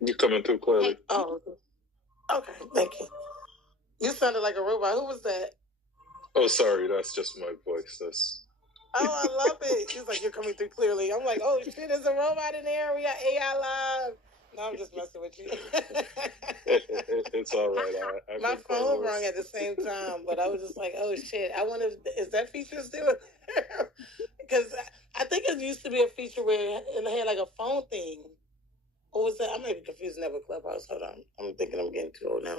You're coming through clearly. Hey, oh, okay. Thank you. You sounded like a robot. Who was that? Oh, sorry. That's just my voice. That's. Oh, I love it. He's like, you're coming through clearly. I'm like, oh shit, there's a robot in there. We got AI live. No, I'm just messing with you. It's all right. My phone rang at the same time, but I was just like, oh shit. I wonder, is that feature still? Because I think it used to be a feature where it had like a phone thing. Or was that? I may be confusing that with Clubhouse. Hold on. I'm thinking I'm getting too old now.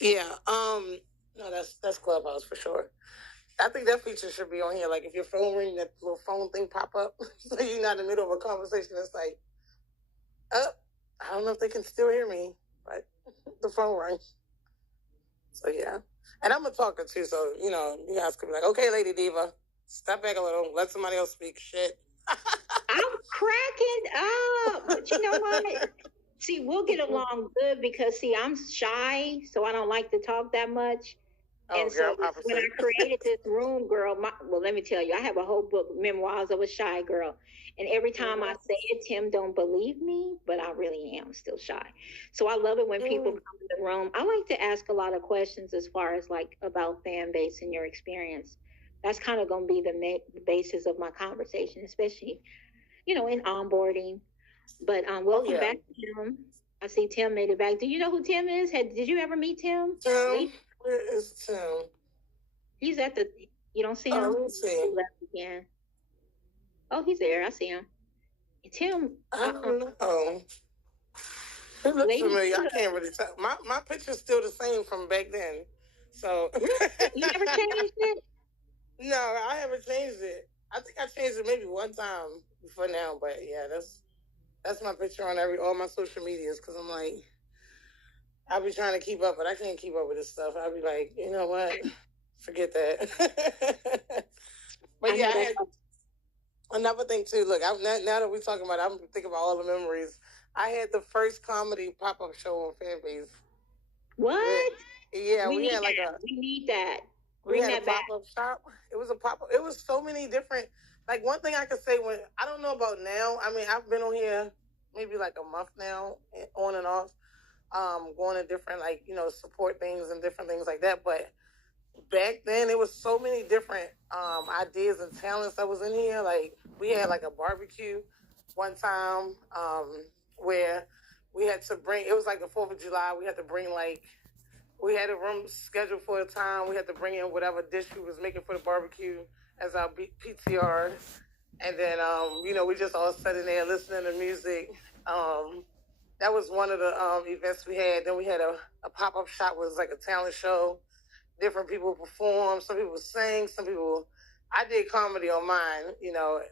Yeah. No, that's Clubhouse for sure. I think that feature should be on here. Like if your phone rings, that little phone thing pop up, so you're not in the middle of a conversation. It's like, oh, I don't know if they can still hear me, but the phone rings. So yeah, and I'm a talker too, so you guys could be like, okay, Lady Diva, step back a little, let somebody else speak. Shit. I'm cracking up, but you know what? See, we'll get along good because I'm shy, so I don't like to talk that much. And so when I created this room, girl, let me tell you, I have a whole book, Memoirs of a Shy Girl. And every time I say it, Tim don't believe me, but I really am still shy. So I love it when people come to the room. I like to ask a lot of questions as far as like about fan base and your experience. That's kind of going to be the basis of my conversation, especially, in onboarding. But welcome back, Tim. I see Tim made it back. Do you know who Tim is? Did you ever meet Tim? Where is Tim? He's at the. You don't see him? Let me see. He left again. Oh, he's there. I see him. Tim. I don't know. It looks familiar. I can't really tell. My picture's still the same from back then. So you never changed it? No, I haven't changed it. I think I changed it maybe one time before now, but yeah, that's my picture on all my social medias because I'm like, I'll be trying to keep up, but I can't keep up with this stuff. I'll be like, you know what? Forget that. But yeah, I had another thing too. Look, now that we're talking about it, I'm thinking about all the memories. I had the first comedy pop-up show on Fanbase. What? Yeah, we had like we need that. Bring that back. Pop-up shop. It was a pop-up. It was so many different. Like one thing I could say I don't know about now. I mean, I've been on here maybe like a month now, on and off. Going to different support things and different things like that. But back then, it was so many different ideas and talents that was in here. Like we had like a barbecue one time where we had to bring. It was like the 4th of July. We had to bring we had a room scheduled for a time. We had to bring in whatever dish we was making for the barbecue as our PTR. And then, we just all sat in there listening to music. That was one of the events we had. Then we had a pop-up shop, was like a talent show. Different people perform. Some people sing. Some people, I did comedy on mine.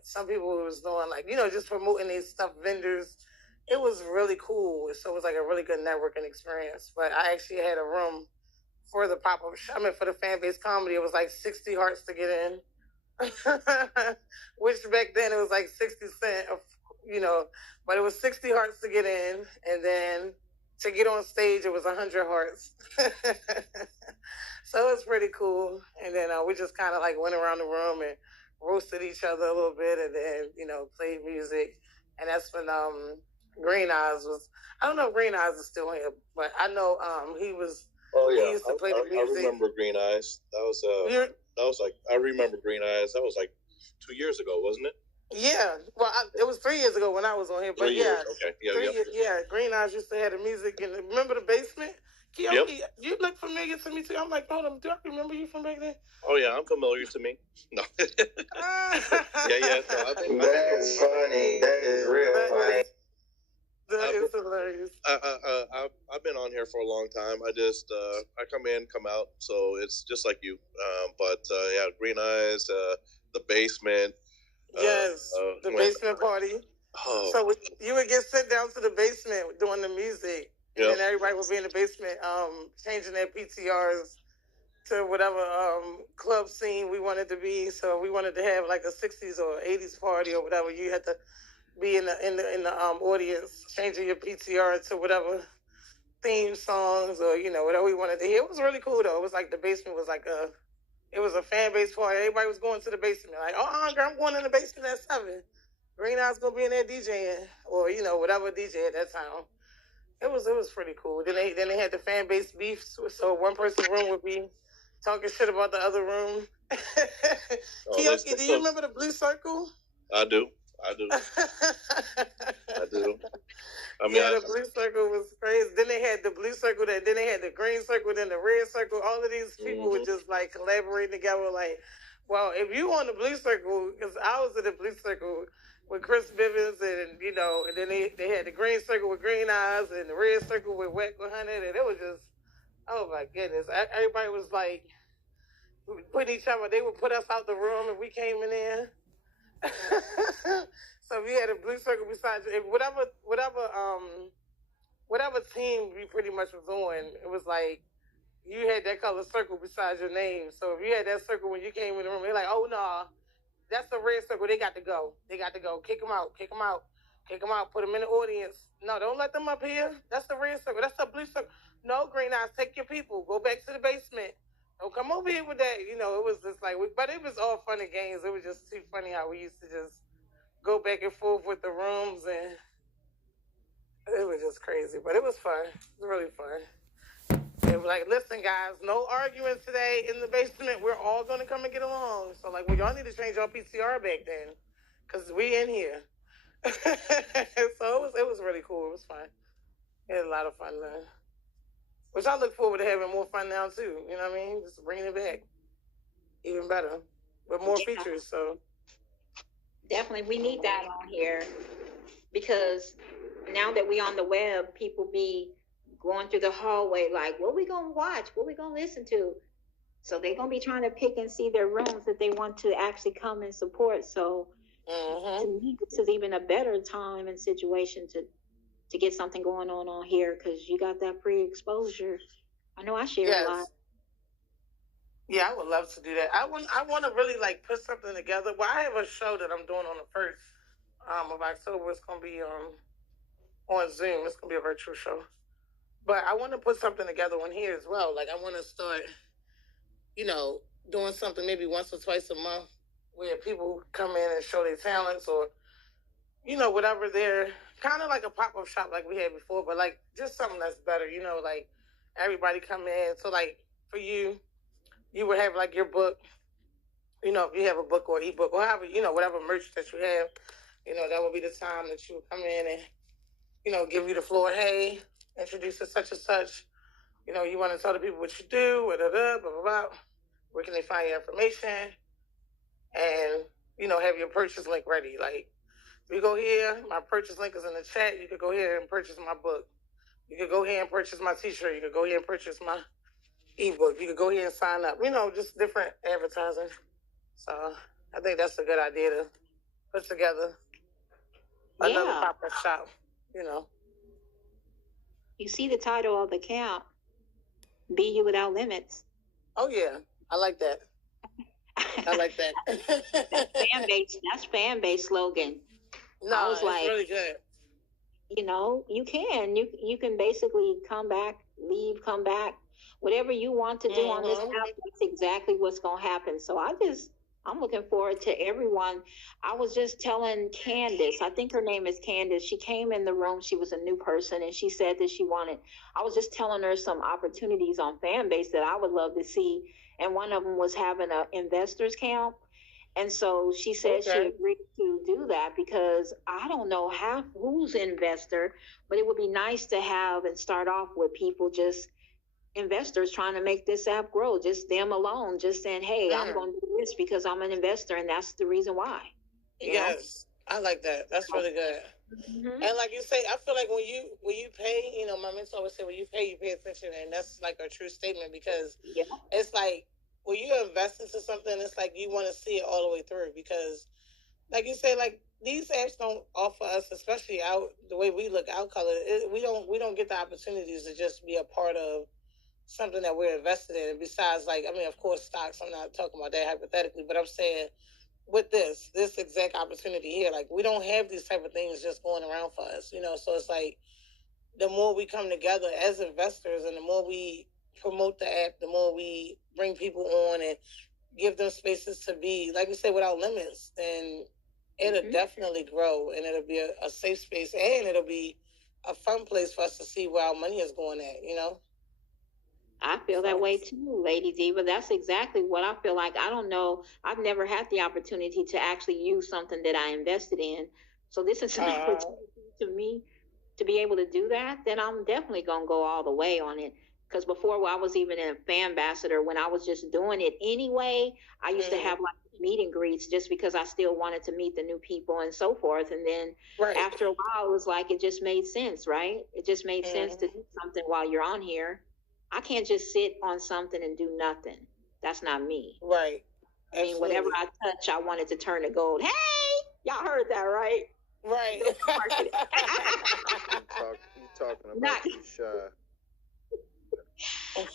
Some people was doing just promoting these stuff, vendors. It was really cool. So it was like a really good networking experience. But I actually had a room for the pop-up shop. For the fan-based comedy, it was like 60 hearts to get in. Which back then it was like 60 cents, but it was 60 hearts to get in, and then to get on stage it was 100 hearts. So it was pretty cool. And then we just kind of went around the room and roasted each other a little bit, and then played music. And that's when Green Eyes was. I don't know if Green Eyes is still here, but I know he was. Oh yeah, he used to play the music. I remember Green Eyes. That was like, I remember Green Eyes. That was like 2 years ago, wasn't it? Yeah. Well, it was 3 years ago when I was on here. But 3 years. Okay. Yeah. Green Eyes used to have the music. And remember the basement? Kiyoki, you look familiar to me too. I'm like, hold on, do I remember you from back then? Oh yeah, I'm familiar to me. No. Yeah. That's funny. That is real funny. That is hilarious. I've been on here for a long time. I just I come in, come out, so it's just like you. But Green Eyes, the basement. Yes, the basement party. Oh. So you would get sent down to the basement doing the music, and then everybody would be in the basement, changing their PTRs to whatever club scene we wanted to be. So we wanted to have like a 60s or 80s party or whatever. You had to be in the audience, changing your PTR to whatever theme songs or whatever we wanted to hear. It was really cool though. It was like the basement was like it was a fan base party. Everybody was going to the basement. Like, girl, I'm going in the basement at 7. Green Eyes gonna be in there DJing or whatever DJ at that time. It was pretty cool. Then they had the fan base beef, so one person's room would be talking shit about the other room. Kiyoki, do you remember the Blue Circle? I do. I do. I mean, the Blue Circle was crazy. Then they had the Blue Circle, then they had the Green Circle, then the Red Circle. All of these people were just like collaborating together. Like, well, if you on the Blue Circle, because I was in the Blue Circle with Chris Bivens, and and then they had the Green Circle with Green Eyes, and the Red Circle with Wet 100, and it was just, oh my goodness, everybody was like putting each other. They would put us out the room if we came in there. So we had a Blue Circle beside you. Whatever team we pretty much was on, it was like you had that color circle beside your name. So if you had that circle when you came in the room, they're like, oh no, that's the Red Circle. They got to go. Kick them out. Put them in the audience. No, don't let them up here. That's the Red Circle. That's the Blue Circle. No, Green Eyes, take your people. Go back to the basement. Don't come over here with that. It was just like, but it was all fun and games. It was just too funny how we used to just go back and forth with the rooms, and it was just crazy. But it was fun. It was really fun. They were like, listen, guys, no arguing today in the basement. We're all going to come and get along. So, like, well, y'all need to change your PCR back then, because we in here. So it was really cool. It was fun. We had a lot of fun then. Which I look forward to having more fun now, too. You know what I mean? Just bringing it back. Even better. With more features, so. Definitely. We need that on here. Because now that we on the web, people be going through the hallway like, what we going to watch? What we going to listen to? So they're going to be trying to pick and see their rooms that they want to actually come and support. So to me, this is even a better time and situation to get something going on here, because you got that pre-exposure. I know I share a lot. Yeah, I would love to do that. I want to really like put something together. Well, I have a show that I'm doing on the 1st of October. It's going to be on Zoom. It's going to be a virtual show. But I want to put something together on here as well. Like, I want to start, doing something maybe once or twice a month where people come in and show their talents, or, whatever they're kind of like a pop-up shop like we had before, but like just something that's better, like everybody come in. So like for you would have like your book, if you have a book or ebook or however, whatever merch that you have, that would be the time that you would come in and, give you the floor. Hey, introduce us such and such. You want to tell the people what you do, blah, blah, blah, blah. Where can they find your information? And, have your purchase link ready. Like, if you go here, my purchase link is in the chat. You could go here and purchase my book. You could go here and purchase my t-shirt. You could go here and purchase my ebook. You could go here and sign up. Just different advertising. So I think that's a good idea to put together another pop-up shop, You see the title of the camp, Be You Without Limits. Oh, yeah. I like that. That's fan base slogan. No, I was like, really good. You can basically come back, leave, come back, whatever you want to do on this app. That's exactly what's going to happen. So I'm looking forward to everyone. I was just telling Candace, I think her name is Candace. She came in the room. She was a new person, and she said that I was just telling her some opportunities on Fanbase that I would love to see. And one of them was having an investors camp. And so she said she agreed to do that, because I don't know who's investor, but it would be nice to have and start off with people, just investors trying to make this app grow, just them alone, just saying, hey, I'm going to do this because I'm an investor, and that's the reason why. Yes, I like that. That's really good. Mm-hmm. And like you say, I feel like when you pay, my mentor always say, when you pay attention, and that's like a true statement, because it's like, when you invest into something, it's like you want to see it all the way through, because like you say, like these apps don't offer us, especially out the way we look out color, we don't get the opportunities to just be a part of something that we're invested in. Besides, like, I mean, of course, stocks, I'm not talking about that hypothetically, but I'm saying with this exact opportunity here, like we don't have these type of things just going around for us, so it's like the more we come together as investors and the more we promote the app, the more we bring people on and give them spaces to be, like you say, without limits, then it'll definitely grow, and it'll be a safe space, and it'll be a fun place for us to see where our money is going at, you know? I feel that way too, Lady Diva. That's exactly what I feel like. I don't know. I've never had the opportunity to actually use something that I invested in. So this is an opportunity to me to be able to do that. Then I'm definitely going to go all the way on it. Because before I was even a fan ambassador, when I was just doing it anyway, I used to have like meet and greets just because I still wanted to meet the new people and so forth. And then after a while, it was like it just made sense, right? It just made sense to do something while you're on here. I can't just sit on something and do nothing. That's not me. Right. I mean, whatever I touch, I want it to turn to gold. Hey, y'all heard that, right? Right. You talking about you shy.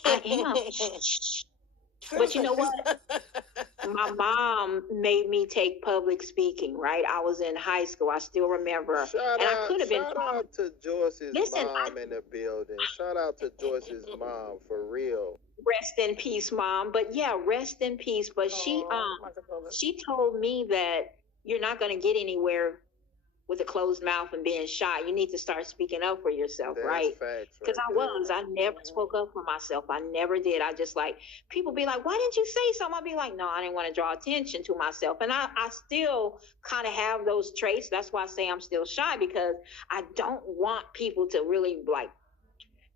I am. But you know what? My mom made me take public speaking, right? I was in high school. I still remember. Shout out to Joyce's mom in the building. Shout out to Joyce's mom, for real. Rest in peace, Mom. But yeah, rest in peace. But she told me that you're not going to get anywhere with a closed mouth and being shy. You need to start speaking up for yourself, That's right? Because I never spoke up for myself. I never did. I just like, people be like, why didn't you say something? I'd be like, no, I didn't want to draw attention to myself. And I still kind of have those traits. That's why I say I'm still shy, because I don't want people to really like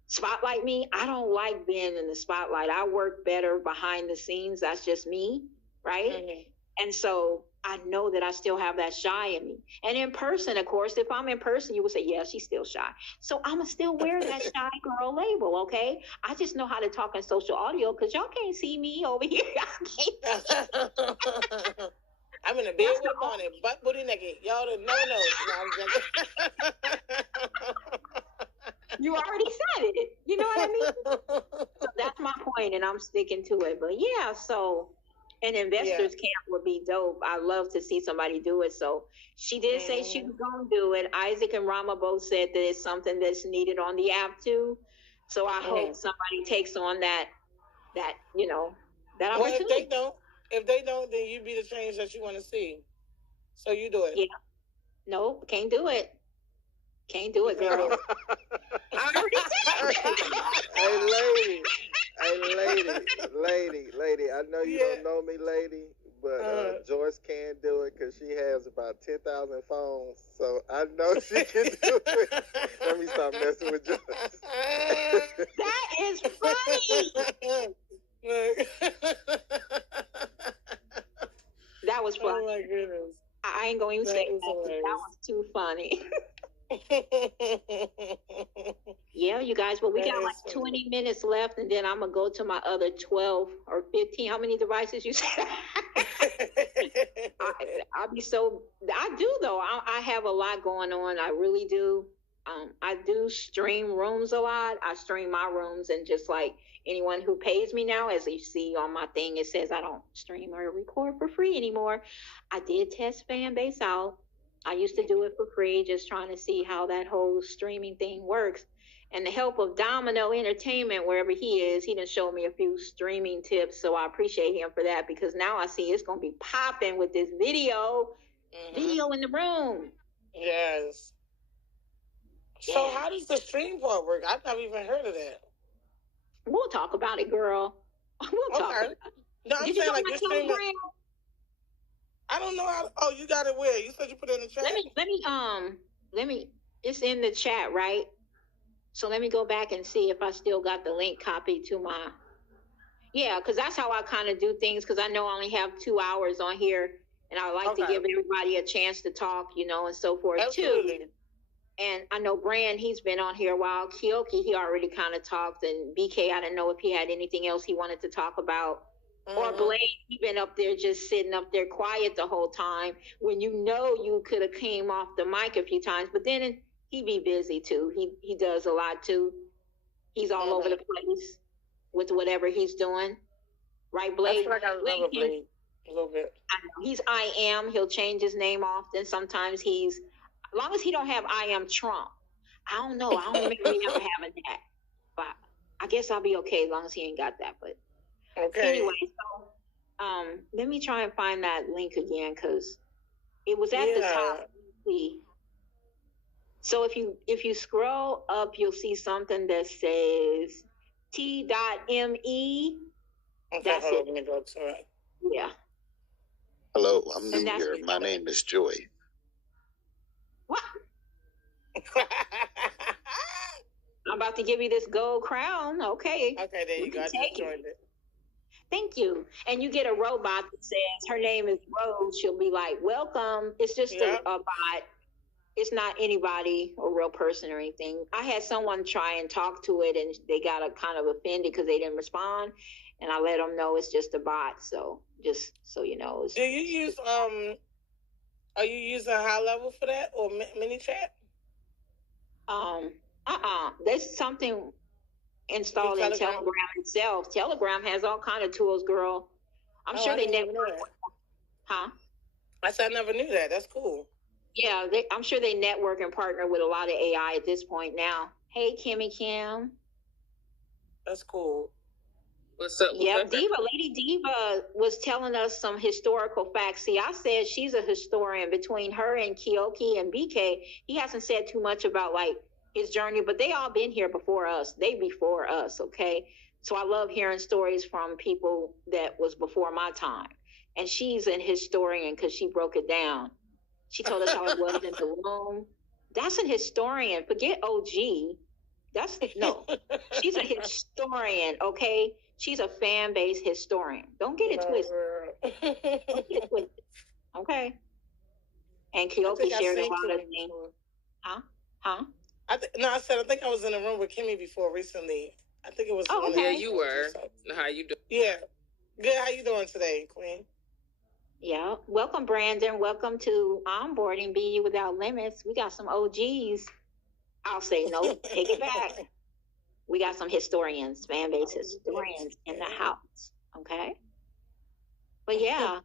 spotlight me. I don't like being in the spotlight. I work better behind the scenes. That's just me, right? Mm-hmm. And so I know that I still have that shy in me. And in person, of course, if I'm in person, you would say, yeah, she's still shy. So I'm going to still wear that shy girl label, okay? I just know how to talk in social audio because y'all can't see me over here. I'm in a bed with on it, butt booty naked. Y'all don't know. You already said it. You know what I mean? So that's my point, and I'm sticking to it. But yeah, so an investors camp would be dope. I love to see somebody do it. So she did say she was going to do it. Isaac and Rama both said that it's something that's needed on the app too. So I hope somebody takes on that you know, that opportunity. Well, if they don't, then you be the change that you want to see. So you do it. Yeah. No, can't do it. Can't do it, girl. I already Hey, lady. I know you don't know me, lady, but Joyce can't do it because she has about 10,000 phones. So I know she can do it. Let me stop messing with Joyce. That is funny. That was funny. Oh my goodness. I ain't going to even say that. That was too funny. Yeah, you guys, but we got like 20 minutes left, and then I'm going to go to my other 12 or 15. How many devices you said? I'll be so, I do though. I have a lot going on. I really do. I do stream rooms a lot. I stream my rooms, and just like anyone who pays me now, as you see on my thing, it says I don't stream or record for free anymore. I did test fan base out. I used to do it for free, just trying to see how that whole streaming thing works. And the help of Domino Entertainment, wherever he is, he done showed me a few streaming tips. So I appreciate him for that, because now I see it's going to be popping with this video in the room. Yes. So how does the stream part work? I've never even heard of that. We'll talk about it, girl. We'll talk about it. No, I'm saying like this stream. I don't know how. Oh, you got it where? You said you put it in the chat. Let me. It's in the chat, right? So let me go back and see if I still got the link copied to my. Yeah, because that's how I kind of do things. Because I know I only have 2 hours on here, and I like to give everybody a chance to talk, you know, and so forth too. And I know Brand, he's been on here a while. Kyoki, he already kind of talked, and BK, I didn't know if he had anything else he wanted to talk about. Or Blade, he been up there just sitting up there quiet the whole time, when you know you could have came off the mic a few times, but then he be busy too. He does a lot too. He's all over the place with whatever he's doing. Right, Blade? I remember Blade a little bit. He's I Am. He'll change his name often. Sometimes as long as he don't have I Am Trump. I don't know. I don't remember me ever having that. But I guess I'll be okay as long as he ain't got that. But anyway, so let me try and find that link again, because it was at the top. See. Yeah. Let me see. 'Cause I know he don't have I Am Trump. I don't know. I don't remember me ever having that. But anyway, so let me try and find that link again, because it was at the top. See. 'Cause I know he don't have I Am Trump. I don't know. I don't remember me ever having that. But anyway, so let me try and find that link again, because it was at the top. So if you scroll up, you'll see something that says T.me. Okay, that's hold it. on, let me go to it. Yeah. Hello, I'm new here. My name is Joy. What? I'm about to give you this gold crown. Okay. Okay, there you go. I just joined it. Thank you. And you get a robot that says her name is Rose. She'll be like, welcome. It's just a bot. It's not anybody or real person or anything. I had someone try and talk to it, and they got a kind of offended because they didn't respond. And I let them know it's just a bot. So just so you know. Do you use Are you using high level for that or mini chat? There's something installed in Telegram itself. Telegram has all kind of tools, girl. I'm sure they network. Huh? I said I never knew that. That's cool. Yeah, I'm sure they network and partner with a lot of AI at this point now. Hey, Kimmy Kim. That's cool. What's up? Yeah, Lady Diva was telling us some historical facts. See, I said she's a historian. Between her and Kioki and BK, he hasn't said too much about like his journey, but they all been here before us. They before us, okay? So I love hearing stories from people that was before my time. And she's an historian because she broke it down. She told us how it was in the room. That's an historian. Forget OG. No. She's a historian, okay? She's a fan-based historian. Don't get it twisted. Don't get it twisted. Okay? And Kioki shared a lot of things. Huh? I think I was in a room with Kimmy before recently. I think it was. Oh, okay. Yeah, you were. How you doing? Yeah. Good. How you doing today, Queen? Yeah. Welcome, Brandon. Welcome to Onboarding, Be You Without Limits. We got some OGs. I'll say no. Take it back. We got some historians, fan-based historians in the house. Okay? But yeah.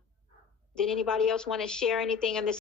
Did anybody else want to share anything in this